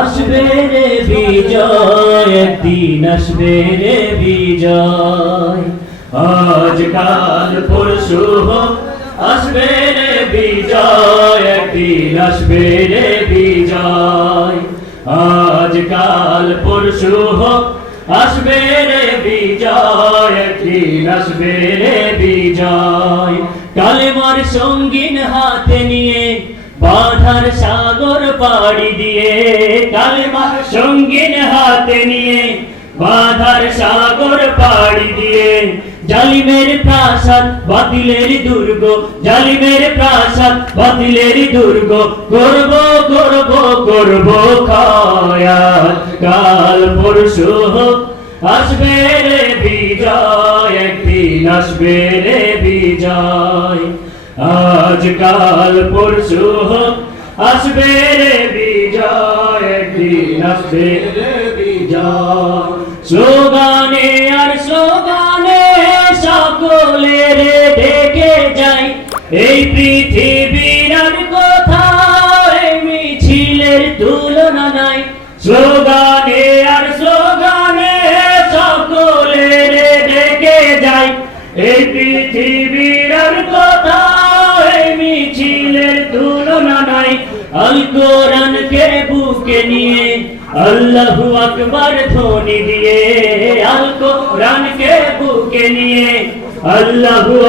আসবে রে বিজয় একদিন আসবে রে বিজয় আজ কাল পরশু আসবে রে বিজয় একদিন আসবে রে বিজয়। আজ কাল পরশু আসবে রে বিজয়, একদিন আসবে রে বিজয়। কালেমার সঙ্গীন হাতে নিয়ে বাধার সাগর পাড়ি দিয়ে কালেমার সঙ্গীন হাতে নিয়ে বাধার সাগর পাড়ি দিয়ে জালিমের প্রাসাদ বাতিলের দুর্গ জালিমের প্রাসাদ বাতিলের দুর্গ করব করব করব খায়াত কাল পরশু আসবে রে বিজয় একদিন আসবে রে বিজয় আজ কাল পরশু হোক, আসবে রে বিজয়, একদিন আসবে রে বিজয়। স্লোগানে আর স্লোগানে সকলের ডেকে যাই। এই পৃথিবীর আর কোথাও এই মিছিলের তুলনা নাই। স্লোগানে আর স্লোগানে সকলের ডেকে যাই। এই পৃথিবীর আর কোথাও के भूखे लिए अल्लाह अकबर धोनी दिए। अल कुरान के भूखे लिए अल्लाह